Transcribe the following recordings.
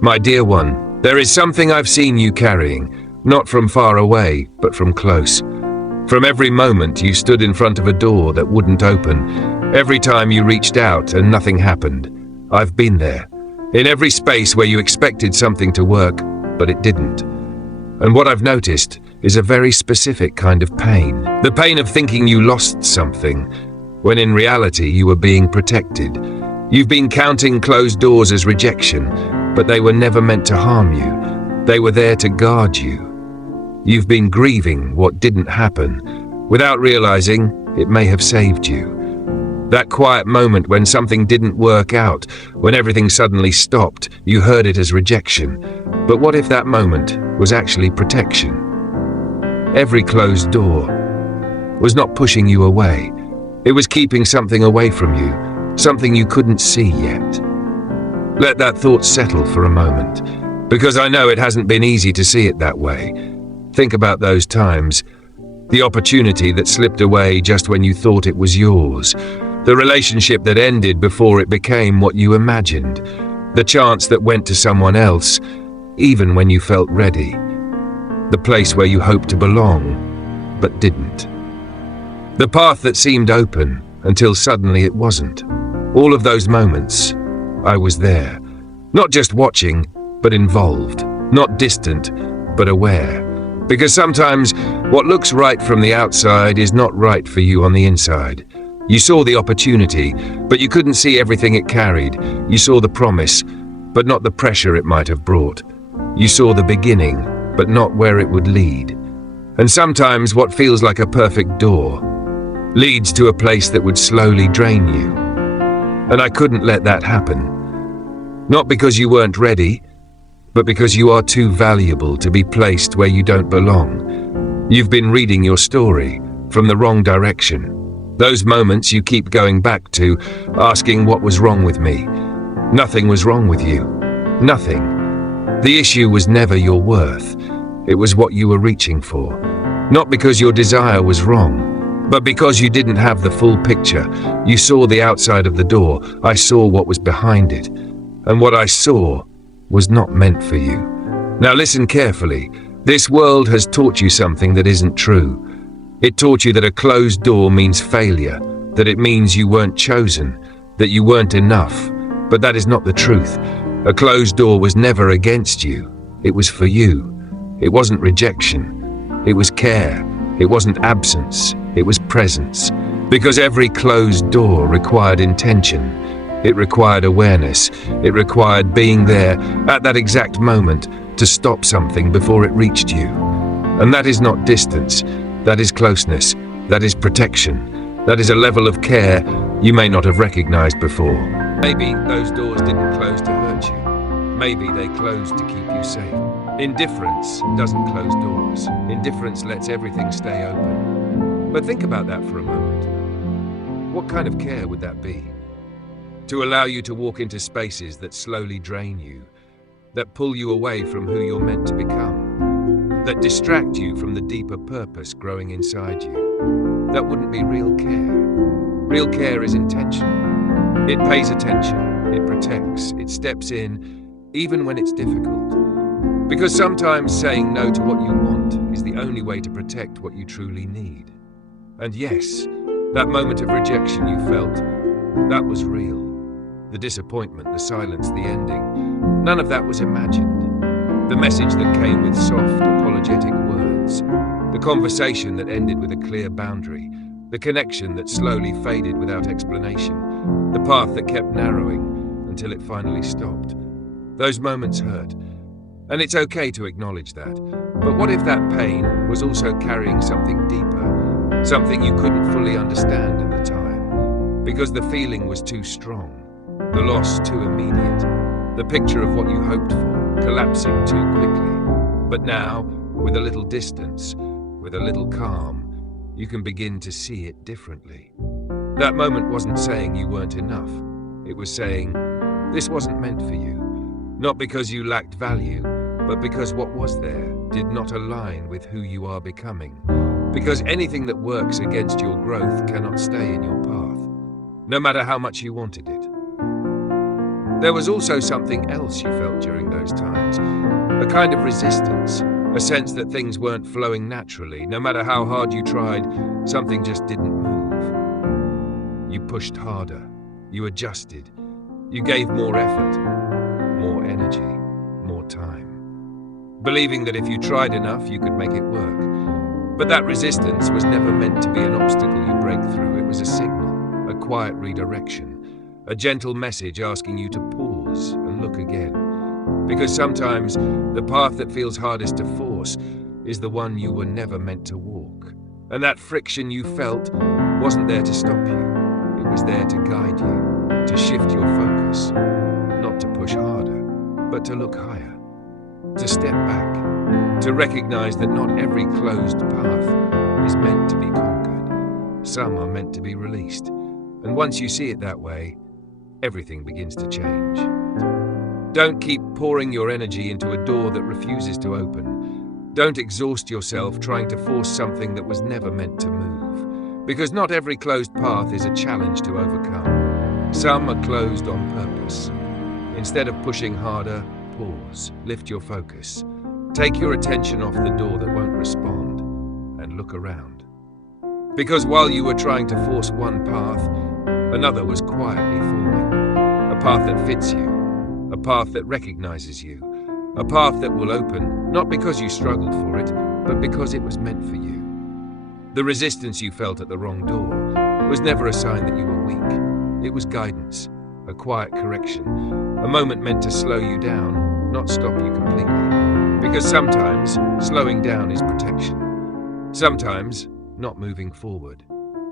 My dear one, there is something I've seen you carrying, not from far away, but from close. From every moment you stood in front of a door that wouldn't open, every time you reached out and nothing happened, I've been there. In every space where you expected something to work, but it didn't. And what I've noticed is a very specific kind of pain. The pain of thinking you lost something, when in reality you were being protected. You've been counting closed doors as rejection, but they were never meant to harm you. They were there to guard you. You've been grieving what didn't happen. Without realizing, it may have saved you. That quiet moment when something didn't work out, when everything suddenly stopped, you heard it as rejection. But what if that moment was actually protection? Every closed door was not pushing you away. It was keeping something away from you, something you couldn't see yet. Let that thought settle for a moment, because I know it hasn't been easy to see it that way. Think about those times, the opportunity that slipped away just when you thought it was yours, the relationship that ended before it became what you imagined, the chance that went to someone else, even when you felt ready, the place where you hoped to belong, but didn't. The path that seemed open until suddenly it wasn't. All of those moments, I was there. Not just watching, but involved. Not distant, but aware. Because sometimes what looks right from the outside is not right for you on the inside. You saw the opportunity, but you couldn't see everything it carried. You saw the promise, but not the pressure it might have brought. You saw the beginning, but not where it would lead. And sometimes what feels like a perfect door leads to a place that would slowly drain you. And I couldn't let that happen. Not because you weren't ready, but because you are too valuable to be placed where you don't belong. You've been reading your story from the wrong direction. Those moments you keep going back to, asking what was wrong with me. Nothing was wrong with you. Nothing. The issue was never your worth. It was what you were reaching for. Not because your desire was wrong, but because you didn't have the full picture. You saw the outside of the door. I saw what was behind it. And what I saw was not meant for you. Now listen carefully. This world has taught you something that isn't true. It taught you that a closed door means failure, that it means you weren't chosen, that you weren't enough. But that is not the truth. A closed door was never against you. It was for you. It wasn't rejection. It was care. It wasn't absence. It was presence. Because every closed door required intention. It required awareness. It required being there at that exact moment to stop something before it reached you. And that is not distance. That is closeness. That is protection. That is a level of care you may not have recognized before. Maybe those doors didn't close to hurt you. Maybe they closed to keep you safe. Indifference doesn't close doors. Indifference lets everything stay open. But think about that for a moment. What kind of care would that be? To allow you to walk into spaces that slowly drain you, that pull you away from who you're meant to become, that distract you from the deeper purpose growing inside you. That wouldn't be real care. Real care is intentional. It pays attention, it protects, it steps in, even when it's difficult. Because sometimes saying no to what you want is the only way to protect what you truly need. And yes, that moment of rejection you felt, that was real. The disappointment, the silence, the ending, none of that was imagined. The message that came with soft, apologetic words, the conversation that ended with a clear boundary, the connection that slowly faded without explanation, the path that kept narrowing until it finally stopped. Those moments hurt, and it's okay to acknowledge that. But what if that pain was also carrying something deeper, something you couldn't fully understand at the time, because the feeling was too strong, the loss too immediate, the picture of what you hoped for collapsing too quickly. But now, with a little distance, with a little calm, you can begin to see it differently. That moment wasn't saying you weren't enough. It was saying, this wasn't meant for you. Not because you lacked value, but because what was there did not align with who you are becoming. Because anything that works against your growth cannot stay in your path, no matter how much you wanted it. There was also something else you felt during those times, a kind of resistance, a sense that things weren't flowing naturally. No matter how hard you tried, something just didn't move. You pushed harder, you adjusted, you gave more effort, more energy, more time, believing that if you tried enough, you could make it work. But that resistance was never meant to be an obstacle you break through. It was a signal, a quiet redirection, a gentle message asking you to pause and look again. Because sometimes the path that feels hardest to force is the one you were never meant to walk. And that friction you felt wasn't there to stop you. It was there to guide you, to shift your focus, not to push harder, but to look higher, to step back, to recognize that not every closed path is meant to be conquered. Some are meant to be released. And once you see it that way, everything begins to change. Don't keep pouring your energy into a door that refuses to open. Don't exhaust yourself trying to force something that was never meant to move. Because not every closed path is a challenge to overcome. Some are closed on purpose. Instead of pushing harder, pause, lift your focus. Take your attention off the door that won't respond and look around. Because while you were trying to force one path, another was quietly forming. A path that fits you. A path that recognizes you. A path that will open, not because you struggled for it, but because it was meant for you. The resistance you felt at the wrong door was never a sign that you were weak. It was guidance, a quiet correction, a moment meant to slow you down, not stop you completely. Because sometimes slowing down is protection. Sometimes not moving forward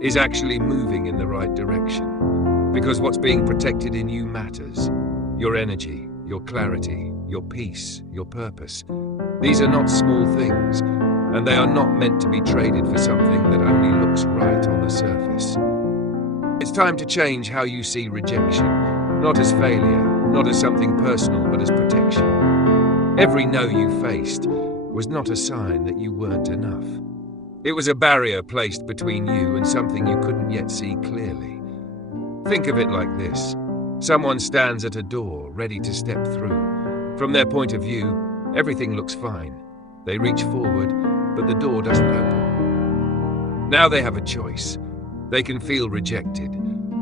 is actually moving in the right direction. Because what's being protected in you matters. Your energy, your clarity, your peace, your purpose. These are not small things, and they are not meant to be traded for something that only looks right on the surface. It's time to change how you see rejection, not as failure, not as something personal, but as protection. Every no you faced was not a sign that you weren't enough. It was a barrier placed between you and something you couldn't yet see clearly. Think of it like this. Someone stands at a door, ready to step through. From their point of view, everything looks fine. They reach forward, but the door doesn't open. Now they have a choice. They can feel rejected.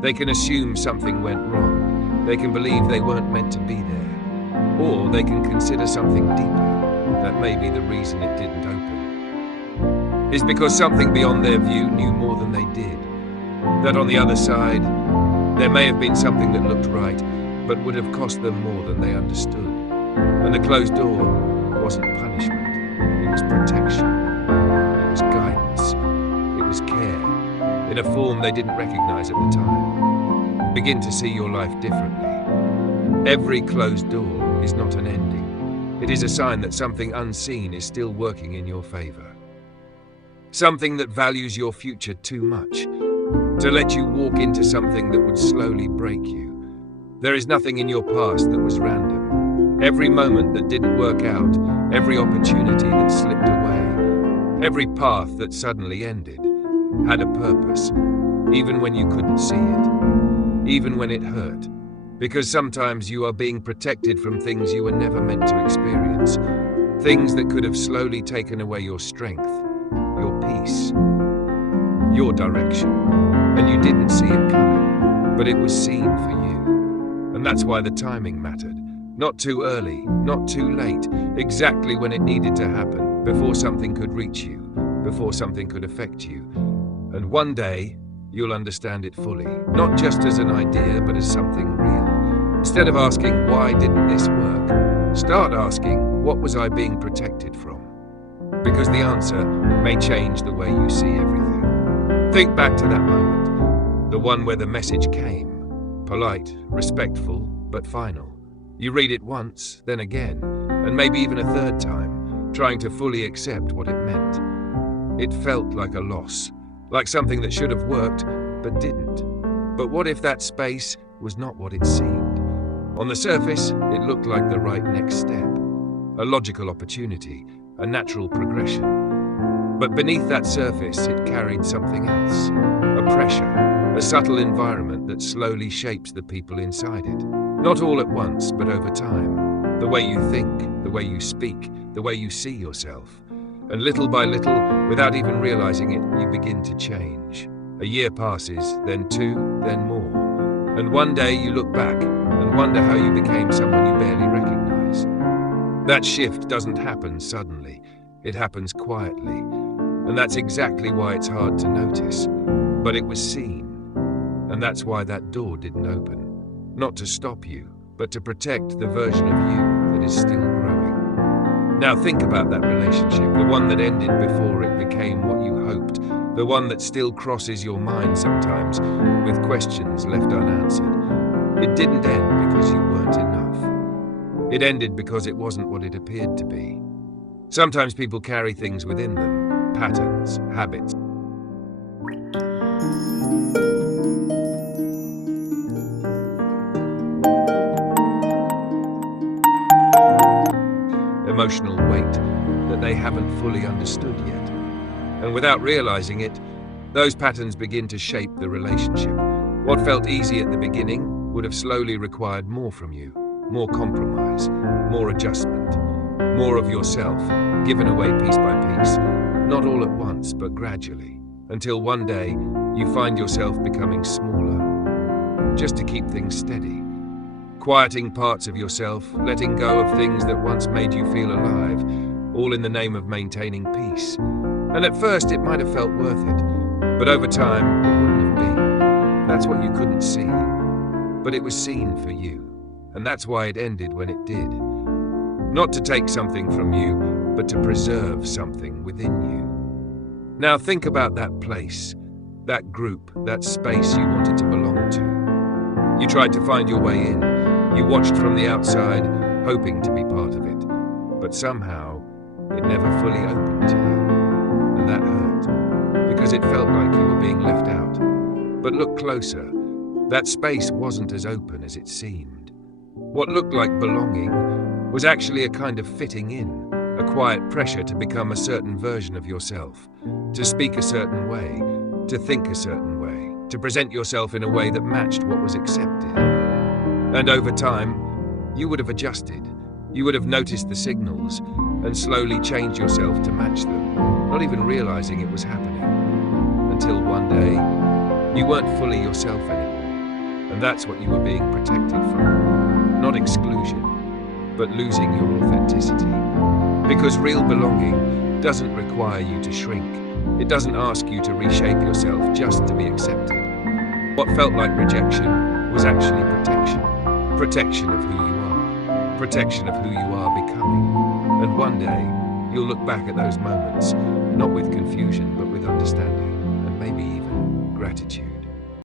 They can assume something went wrong. They can believe they weren't meant to be there. Or they can consider something deeper, that may be the reason it didn't open. It's because something beyond their view knew more than they did. That on the other side, there may have been something that looked right, but would have cost them more than they understood. And the closed door wasn't punishment, it was protection, it was guidance, it was care, in a form they didn't recognize at the time. Begin to see your life differently. Every closed door is not an ending. It is a sign that something unseen is still working in your favor. Something that values your future too much to let you walk into something that would slowly break you. There is nothing in your past that was random. Every moment that didn't work out, every opportunity that slipped away, every path that suddenly ended, had a purpose, even when you couldn't see it, even when it hurt. Because sometimes you are being protected from things you were never meant to experience, things that could have slowly taken away your strength, your peace, your direction. And you didn't see it coming, but it was seen for you. And that's why the timing mattered. Not too early, not too late, exactly when it needed to happen, before something could reach you, before something could affect you. And one day, you'll understand it fully, not just as an idea, but as something real. Instead of asking, why didn't this work? Start asking, what was I being protected from? Because the answer may change the way you see everything. Think back to that moment, the one where the message came. Polite, respectful, but final. You read it once, then again, and maybe even a third time, trying to fully accept what it meant. It felt like a loss, like something that should have worked, but didn't. But what if that space was not what it seemed? On the surface, it looked like the right next step, a logical opportunity, a natural progression. But beneath that surface, it carried something else, a pressure, a subtle environment that slowly shapes the people inside it. Not all at once, but over time. The way you think, the way you speak, the way you see yourself. And little by little, without even realizing it, you begin to change. A year passes, then 2, then more. And one day you look back and wonder how you became someone you barely recognize. That shift doesn't happen suddenly. It happens quietly. And that's exactly why it's hard to notice. But it was seen. And that's why that door didn't open. Not to stop you, but to protect the version of you that is still growing. Now think about that relationship, the one that ended before it became what you hoped, the one that still crosses your mind sometimes with questions left unanswered. It didn't end because you weren't enough. It ended because it wasn't what it appeared to be. Sometimes people carry things within them, patterns, habits. Emotional weight that they haven't fully understood yet. And without realizing it, those patterns begin to shape the relationship. What felt easy at the beginning would have slowly required more from you, more compromise, more adjustment, more of yourself, given away piece by piece, not all at once, but gradually, until one day you find yourself becoming smaller, just to keep things steady. Quieting parts of yourself, letting go of things that once made you feel alive, all in the name of maintaining peace. And at first it might have felt worth it, but over time it wouldn't have been. That's what you couldn't see, but it was seen for you, and that's why it ended when it did. Not to take something from you, but to preserve something within you. Now think about that place, that group, that space you wanted to belong to. You tried to find your way in. You watched from the outside, hoping to be part of it, but somehow it never fully opened to you, and that hurt, because it felt like you were being left out. But look closer, that space wasn't as open as it seemed. What looked like belonging was actually a kind of fitting in, a quiet pressure to become a certain version of yourself, to speak a certain way, to think a certain way, to present yourself in a way that matched what was accepted. And over time, you would have adjusted. You would have noticed the signals and slowly changed yourself to match them, not even realizing it was happening. Until one day, you weren't fully yourself anymore. And that's what you were being protected from. Not exclusion, but losing your authenticity. Because real belonging doesn't require you to shrink. It doesn't ask you to reshape yourself just to be accepted. What felt like rejection was actually protection. Protection of who you are. Protection of who you are becoming. And one day, you'll look back at those moments, not with confusion, but with understanding, and maybe even gratitude.